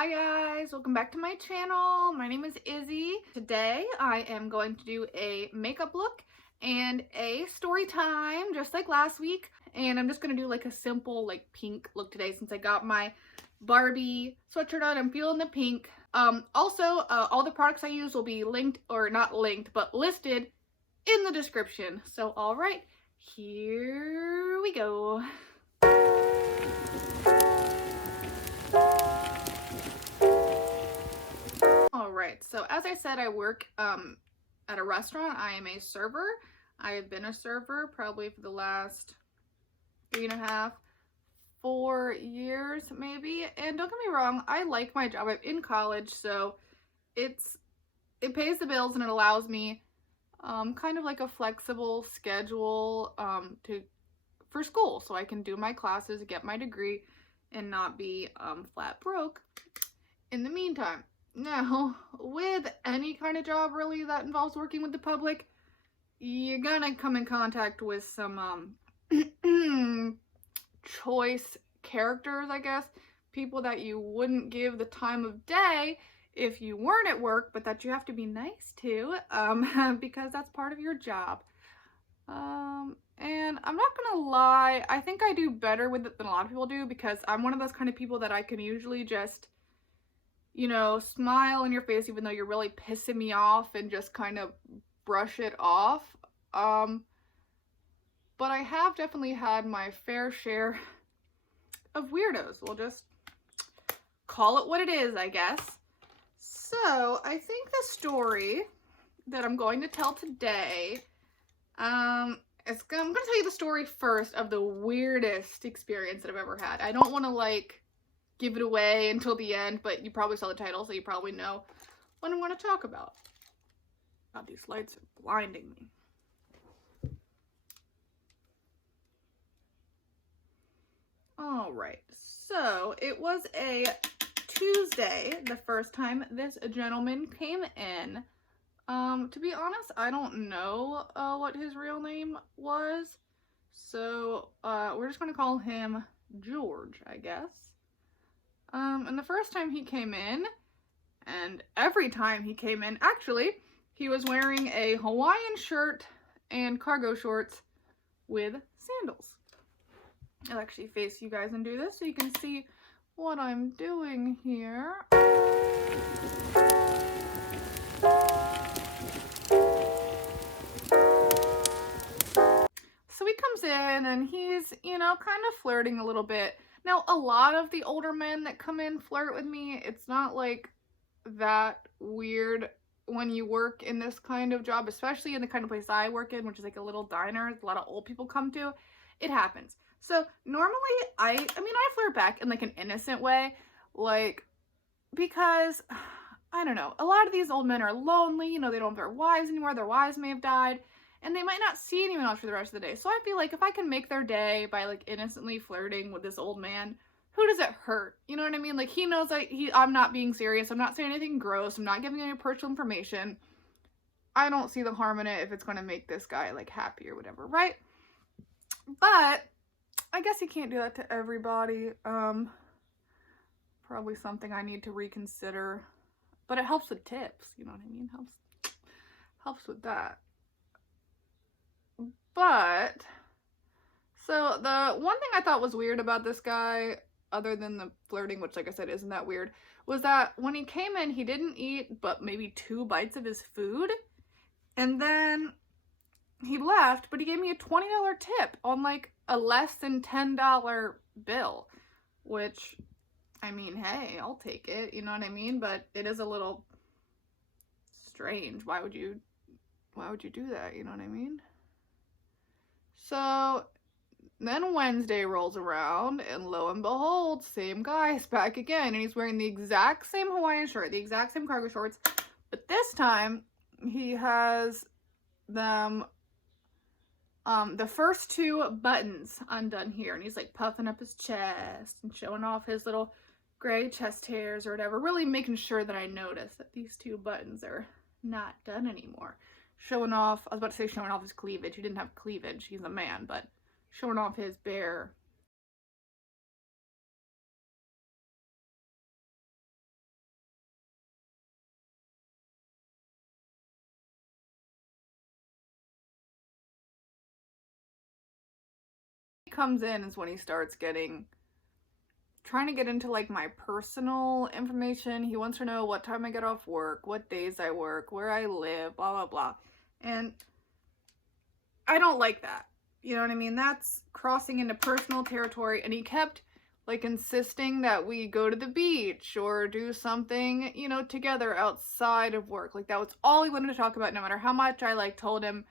Hi guys, welcome back to my channel. My name is Izzy. Today I am going to do a makeup look and a story time just like last week. And I'm just going to do like a simple like pink look today since I got my Barbie sweatshirt on. I'm feeling the pink. Also, all the products I use will be linked, or not linked, but listed in the description. So alright, here we go. Alright, so as I said, I work at a restaurant. I am a server. I have been a server probably for the last 3.5, 4 years maybe. And don't get me wrong, I like my job. I'm in college, so it pays the bills and it allows me kind of like a flexible schedule for school, so I can do my classes, get my degree, and not be flat broke in the meantime. Now, with any kind of job really that involves working with the public, you're gonna come in contact with some choice characters, I guess. People that you wouldn't give the time of day if you weren't at work, but that you have to be nice to, because that's part of your job. And I'm not gonna lie, I think I do better with it than a lot of people do, because I'm one of those kind of people that I can usually just, you know, smile in your face even though you're really pissing me off and just kind of brush it off. But I have definitely had my fair share of weirdos. We'll just call it what it is, I guess. So I think the story that I'm going to tell today, I'm gonna tell you the story first of the weirdest experience that I've ever had. I don't want to like give it away until the end, but you probably saw the title, so you probably know what I'm going to talk about. God, these lights are blinding me. Alright, so it was a Tuesday the first time this gentleman came in. To be honest, I don't know what his real name was, so we're just going to call him George, I guess. And the first time he came in, and every time he came in, actually, he was wearing a Hawaiian shirt and cargo shorts with sandals. I'll actually face you guys and do this so you can see what I'm doing here. So he comes in and he's, you know, kind of flirting a little bit. Now, a lot of the older men that come in flirt with me. It's not like that weird when you work in this kind of job, especially in the kind of place I work in, which is like a little diner a lot of old people come to. It happens. So normally I mean, I flirt back in like an innocent way, like, because I don't know, a lot of these old men are lonely, you know, they don't have their wives anymore, their wives may have died, and they might not see anyone else for the rest of the day. So I feel like if I can make their day by like innocently flirting with this old man, who does it hurt? You know what I mean? Like, he knows that I'm not being serious. I'm not saying anything gross. I'm not giving any personal information. I don't see the harm in it if it's going to make this guy like happy or whatever, right? But I guess you can't do that to everybody. Probably something I need to reconsider. But it helps with tips, you know what I mean? Helps with that. But so the one thing I thought was weird about this guy, other than the flirting, which like I said isn't that weird, was that when he came in, he didn't eat but maybe 2 bites of his food, and then he left, but he gave me a $20 tip on like a less than $10 bill, which, I mean, hey, I'll take it, you know what I mean? But it is a little strange. Why would you do that, you know what I mean? So then Wednesday rolls around, and lo and behold, same guy's back again, and he's wearing the exact same Hawaiian shirt, the exact same cargo shorts, but this time he has them, the first 2 buttons undone here, and he's like puffing up his chest and showing off his little gray chest hairs or whatever, really making sure that I notice that these 2 buttons are not done anymore. Showing off, I was about to say showing off his cleavage. He didn't have cleavage, he's a man, but showing off his bare comes in is when he starts trying to get into like my personal information. He wants to know what time I get off work, what days I work, where I live, blah, blah, blah. And I don't like that. You know what I mean? That's crossing into personal territory. And he kept like insisting that we go to the beach or do something, you know, together outside of work. Like that was all he wanted to talk about, no matter how much I like told him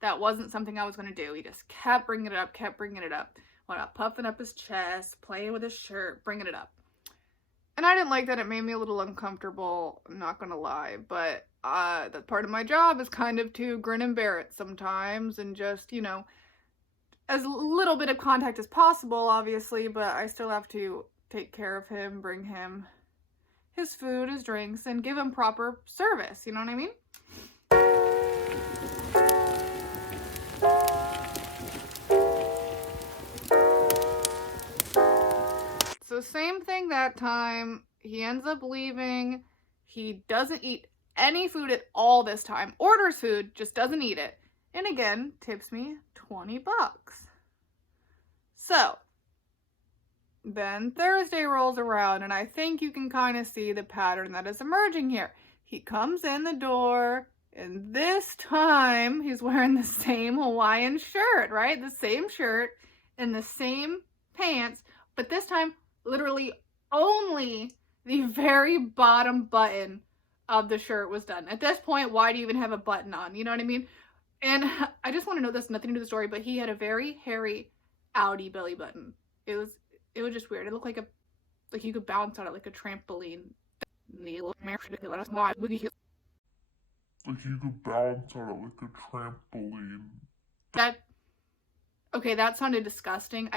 that wasn't something I was going to do. He just kept bringing it up, puffing up his chest, playing with his shirt, bringing it up. And I didn't like that. It made me a little uncomfortable, I'm not gonna lie, but that part of my job is kind of to grin and bear it sometimes and just, you know, as little bit of contact as possible, obviously, but I still have to take care of him, bring him his food, his drinks, and give him proper service, you know what I mean? So same thing that time. He ends up leaving. He doesn't eat any food at all this time. Orders food, just doesn't eat it. And again, tips me $20. So then Thursday rolls around, and I think you can kind of see the pattern that is emerging here. He comes in the door, and this time he's wearing the same Hawaiian shirt, right? The same shirt and the same pants, but this time literally only the very bottom button of the shirt was done. At this point, why do you even have a button on? You know what I mean? And I just want to know this, nothing to do with the story, but he had a very hairy Audi belly button. It was just weird. It looked like you could bounce on it like a trampoline. Like you could bounce on it like a trampoline. That sounded disgusting.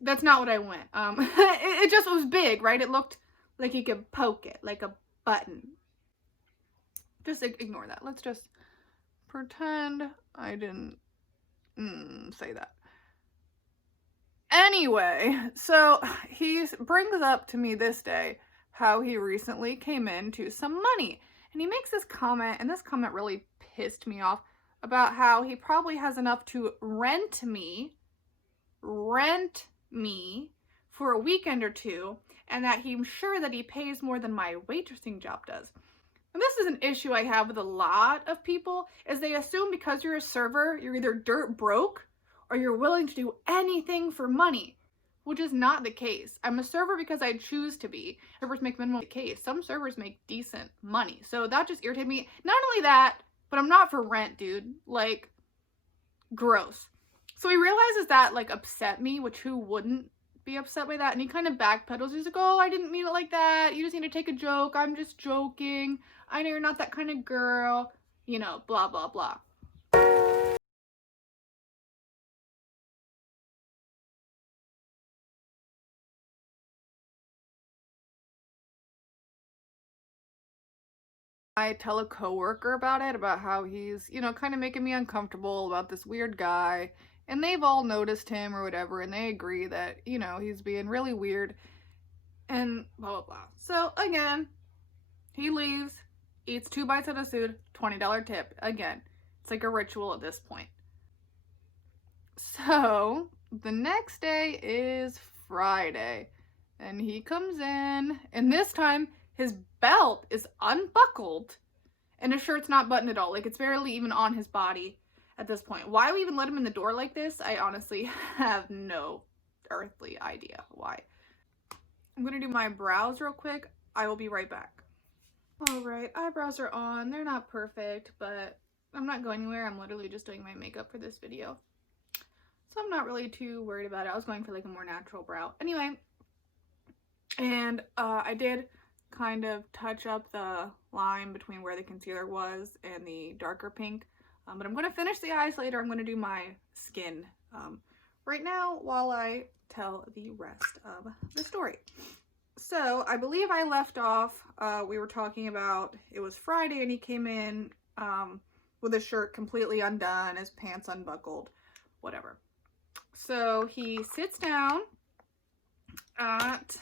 That's not what I went. It just was big, right? It looked like you could poke it, like a button. Just ignore that. Let's just pretend I didn't say that. Anyway, so he brings up to me this day how he recently came into some money. And he makes this comment, and this comment really pissed me off, about how he probably has enough to rent me for a weekend or two, and that he's sure that he pays more than my waitressing job does. And this is an issue I have with a lot of people, is they assume because you're a server, you're either dirt broke or you're willing to do anything for money, which is not the case. I'm a server because I choose to be. Servers make minimum case. Some servers make decent money. So that just irritated me. Not only that, but I'm not for rent, dude. Like, gross. So he realizes that, like, upset me, which who wouldn't be upset by that? And he kind of backpedals. He's like, oh, I didn't mean it like that. You just need to take a joke. I'm just joking. I know you're not that kind of girl. You know, blah, blah, blah. I tell a coworker about it, about how he's, you know, kind of making me uncomfortable about this weird guy. And they've all noticed him or whatever, and they agree that, you know, he's being really weird and blah, blah, blah. So, again, he leaves, eats 2 bites of the food, $20 tip. Again, it's like a ritual at this point. So, the next day is Friday, and he comes in, and this time his belt is unbuckled, and his shirt's not buttoned at all. Like, it's barely even on his body at this point. Why we even let him in the door like this, I honestly have no earthly idea why. I'm gonna do my brows real quick. I will be right back. All right, eyebrows are on. They're not perfect, but I'm not going anywhere. I'm literally just doing my makeup for this video. So I'm not really too worried about it. I was going for like a more natural brow. Anyway, and I did kind of touch up the line between where the concealer was and the darker pink. But I'm going to finish the eyes later. I'm going to do my skin right now while I tell the rest of the story. So I believe I left off, we were talking about, it was Friday and he came in with his shirt completely undone, his pants unbuckled, whatever. So he sits down at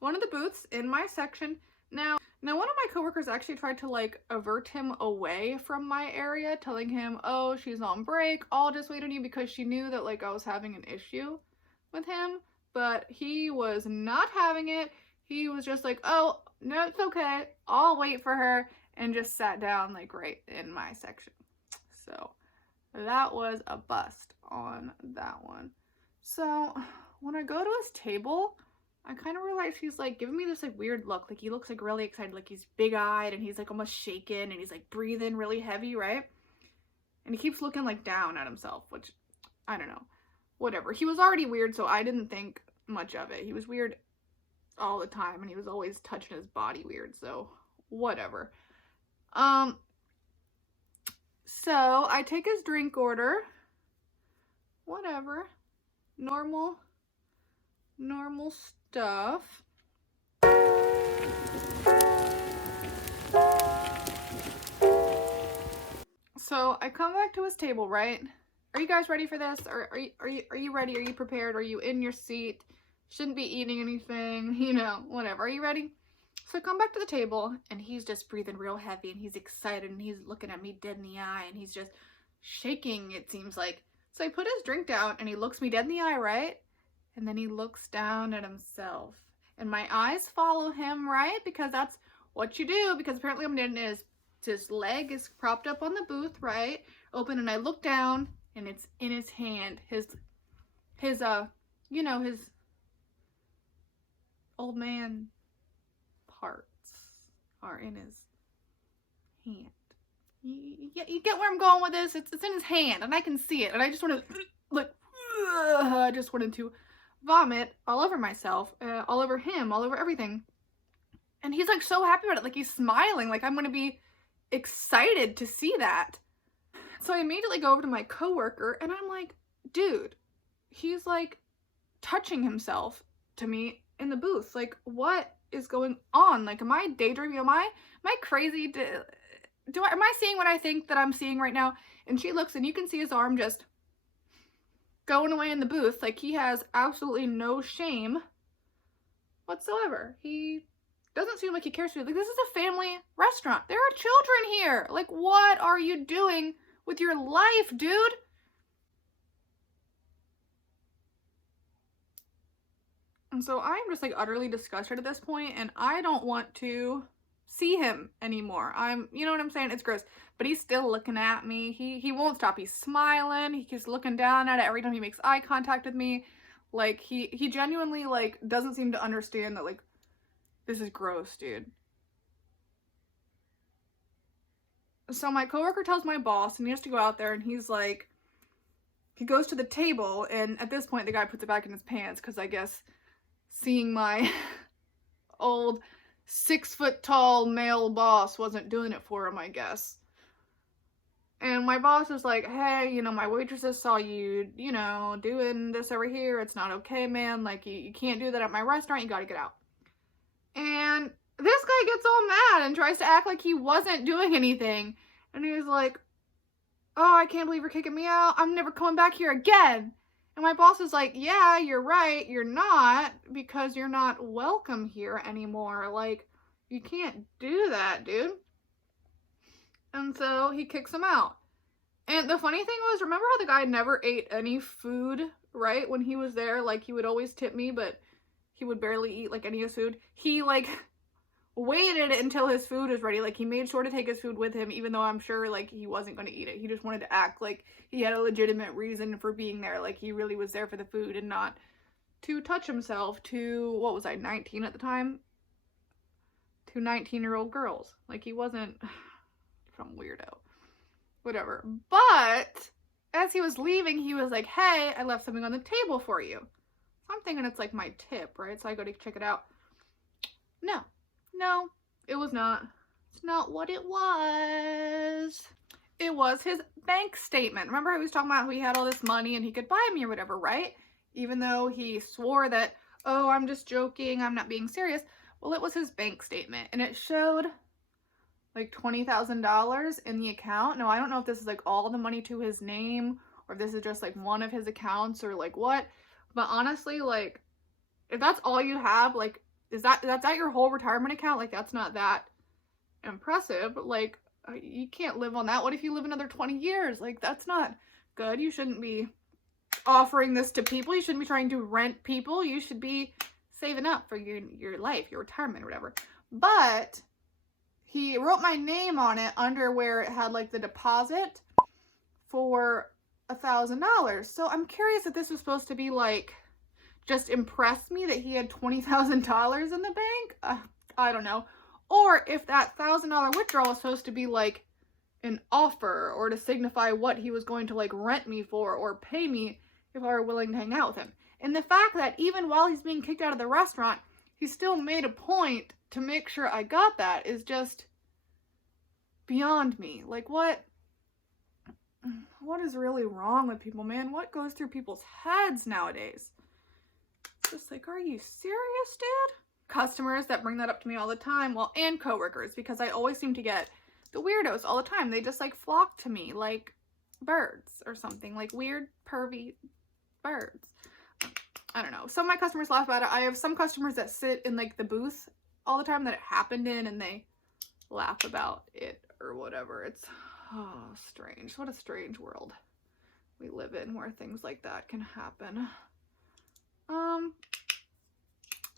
one of the booths in my section. Now Now, one of my coworkers actually tried to like avert him away from my area, telling him, oh, she's on break, I'll just wait on you, because she knew that like I was having an issue with him. But he was not having it. He was just like, oh, no, it's okay, I'll wait for her, and just sat down like right in my section. So that was a bust on that one. So when I go to his table, I kind of realize he's like giving me this like weird look. Like he looks like really excited, like he's big-eyed and he's like almost shaken and he's like breathing really heavy, right? And he keeps looking like down at himself, which I don't know. Whatever. He was already weird, so I didn't think much of it. He was weird all the time and he was always touching his body weird, so whatever. So I take his drink order. Whatever. Normal stuff. So I come back to his table, right? Are you guys ready for this? Or are you ready? Are you prepared? Are you in your seat? Shouldn't be eating anything, you know, whatever. Are you ready? So I come back to the table and he's just breathing real heavy and he's excited and he's looking at me dead in the eye and he's just shaking, it seems like. So I put his drink down and he looks me dead in the eye, right? And then he looks down at himself. And my eyes follow him, right? Because that's what you do. Because apparently I'm in his leg is propped up on the booth, right? Open, and I look down and it's in his hand. His you know, his old man parts are in his hand. You get where I'm going with this? It's in his hand and I can see it. And I just want to, like, I just wanted to vomit all over myself, all over him, all over everything. And he's like so happy about it, like he's smiling, like I'm gonna be excited to see that. So I immediately go over to my coworker and I'm like, dude, he's like touching himself to me in the booth. Like, what is going on? Like, am I daydreaming? Am I crazy? Am I seeing what I think that I'm seeing right now? And she looks and you can see his arm just going away in the booth. Like, he has absolutely no shame whatsoever. He doesn't seem like he cares to. Like, this is a family restaurant. There are children here. Like, what are you doing with your life, dude? And so I'm just like utterly disgusted at this point, and I don't want to see him anymore. You know what I'm saying? It's gross. But he's still looking at me. He won't stop. He's smiling. He keeps looking down at it every time he makes eye contact with me. Like, he genuinely, like, doesn't seem to understand that, like, this is gross, dude. So my coworker tells my boss, and he has to go out there, and he's like, he goes to the table, and at this point the guy puts it back in his pants, because I guess seeing my old 6-foot-tall male boss wasn't doing it for him, I guess. And my boss is like, hey, you know, my waitresses saw you, you know, doing this over here. It's not okay, man. Like, you can't do that at my restaurant. You gotta get out. And this guy gets all mad and tries to act like he wasn't doing anything. And he was like, oh, I can't believe you're kicking me out. I'm never coming back here again. And my boss is like, yeah, you're right. You're not, because you're not welcome here anymore. Like, you can't do that, dude. And so he kicks him out. And the funny thing was, remember how the guy never ate any food, right? When he was there, like, he would always tip me, but he would barely eat, like, any of his food. He, like, waited until his food was ready. Like, he made sure to take his food with him, even though I'm sure, like, he wasn't going to eat it. He just wanted to act like he had a legitimate reason for being there. Like, he really was there for the food and not to touch himself to, what was I, 19 at the time? To 19-year-old girls. Like, he wasn't some weirdo. Whatever. But as he was leaving, he was like, hey, I left something on the table for you. So I'm thinking it's like my tip, right? So I go to check it out. No, it was not. It's not what it was. It was his bank statement. Remember how he was talking about how he had all this money and he could buy me or whatever, right? Even though he swore that, oh, I'm just joking, I'm not being serious. Well, it was his bank statement and it showed like $20,000 in the account. Now, I don't know if this is like all the money to his name or if this is just like one of his accounts or like what. But honestly, like, if that's all you have, like, that's that your whole retirement account? Like, that's not that impressive. Like, you can't live on that. What if you live another 20 years? Like, that's not good. You shouldn't be offering this to people. You shouldn't be trying to rent people. You should be saving up for your life, your retirement or whatever. But he wrote my name on it under where it had like the deposit for $1,000. So I'm curious if this was supposed to be like, just impress me that he had $20,000 in the bank. I don't know. Or if that $1,000 withdrawal was supposed to be like an offer, or to signify what he was going to like rent me for or pay me if I were willing to hang out with him. And the fact that even while he's being kicked out of the restaurant, he still made a point to make sure I got that is just beyond me. Like, what is really wrong with people, man? What goes through people's heads nowadays? It's just like, are you serious, dude? Customers that bring that up to me all the time, well, and coworkers, because I always seem to get the weirdos all the time. They just like flock to me like birds or something, like weird pervy birds. I don't know. Some of my customers laugh about it. I have some customers that sit in like the booth all the time that it happened in, and they laugh about it or whatever. It's strange. What a strange world we live in where things like that can happen.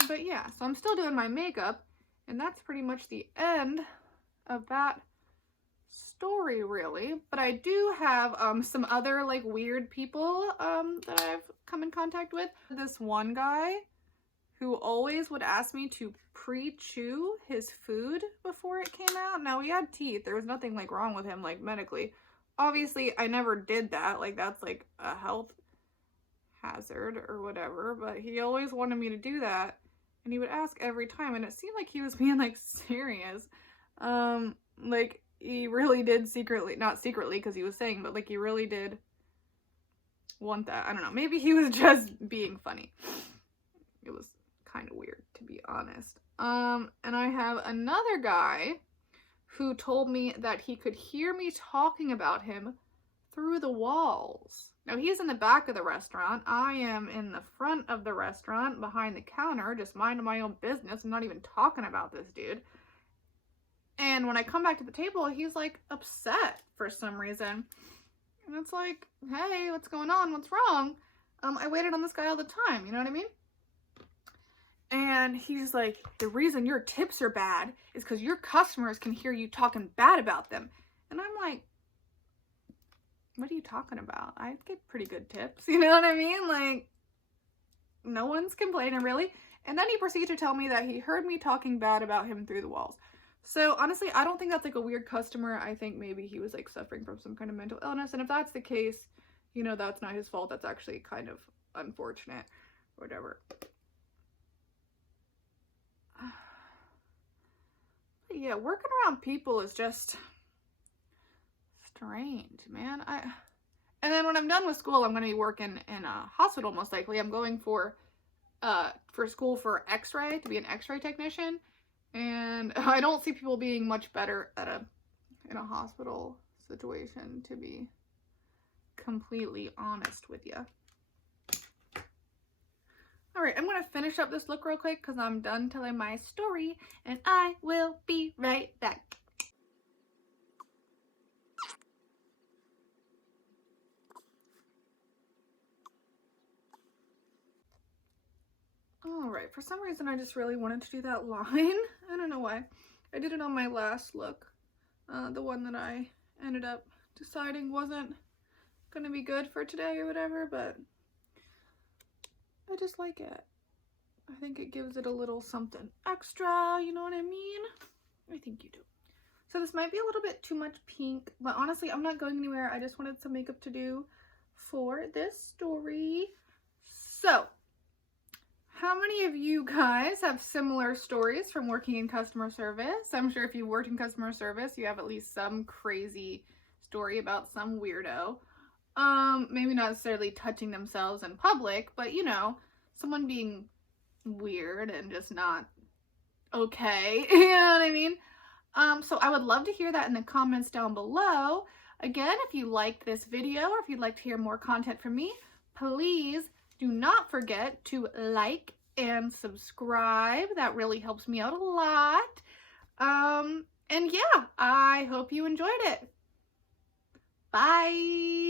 But yeah, so I'm still doing my makeup, and that's pretty much the end of that story, really. But I do have some other like weird people that I've come in contact with. This one guy who always would ask me to pre-chew his food before it came out. Now, he had teeth. There was nothing like wrong with him like medically. Obviously, I never did that. Like, that's like a health hazard or whatever, but he always wanted me to do that, and he would ask every time, and it seemed like he was being like serious. Like, he really did secretly, not secretly because he was saying, but like he really did want that. I don't know, maybe he was just being funny. It was kind of weird, to be honest. And I have another guy who told me that he could hear me talking about him through the walls. Now, he's in the back of the restaurant. I am in the front of the restaurant behind the counter, just minding my own business. I'm not even talking about this dude. And when I come back to the table, he's like upset for some reason. And it's like, hey, what's going on? What's wrong? I waited on this guy all the time. You know what I mean? And he's like, the reason your tips are bad is because your customers can hear you talking bad about them. And I'm like, what are you talking about? I get pretty good tips. You know what I mean? Like, no one's complaining, really. And then he proceeded to tell me that he heard me talking bad about him through the walls. So honestly, I don't think that's like a weird customer. I think maybe he was like suffering from some kind of mental illness. And if that's the case, you know, that's not his fault. That's actually kind of unfortunate. Whatever. But yeah, working around people is just strange, man. And then when I'm done with school, I'm going to be working in a hospital, most likely. I'm going for school for x-ray, to be an x-ray technician. And I don't see people being much better at in a hospital situation, to be completely honest with you. Alright, I'm going to finish up this look real quick because I'm done telling my story, and I will be right back. Alright, for some reason I just really wanted to do that line. I don't know why. I did it on my last look. The one that I ended up deciding wasn't going to be good for today or whatever, but I just like it. I think it gives it a little something extra, you know what I mean? I think you do. So this might be a little bit too much pink, but honestly, I'm not going anywhere. I just wanted some makeup to do for this story. So, how many of you guys have similar stories from working in customer service? I'm sure if you worked in customer service, you have at least some crazy story about some weirdo. Maybe not necessarily touching themselves in public, but you know, someone being weird and just not okay. You know what I mean? So I would love to hear that in the comments down below. Again, if you liked this video or if you'd like to hear more content from me, please do not forget to like and subscribe. That really helps me out a lot. And yeah, I hope you enjoyed it. Bye!